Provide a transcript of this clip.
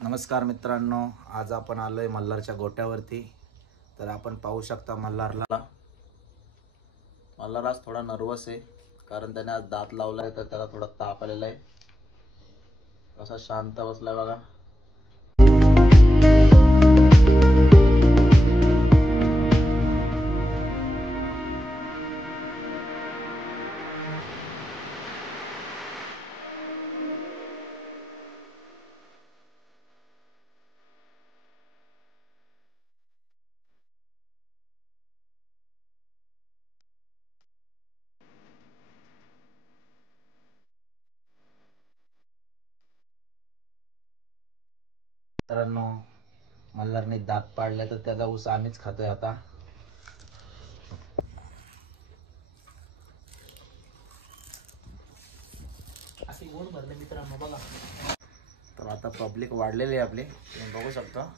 नमस्कार मित्रांनो, आज आपण आलोय मल्हारच्या गोट्यावरती। तर आपण पाहू शकता मल्हार आज थोडा नर्वस आहे, कारण त्याने आज दात लावलाय तर त्याला थोडा ताप आलेला आहे। कसा शांत बसलाय बघा। मित्रांनो, मल्हारने दात पाडले तर त्याचा ऊस आम्हीच खातोय आता। असे गोड भरले मित्रांनो बघा। तर आता पब्लिक वाढलेली आहे आपली, तुम्ही बघू शकता।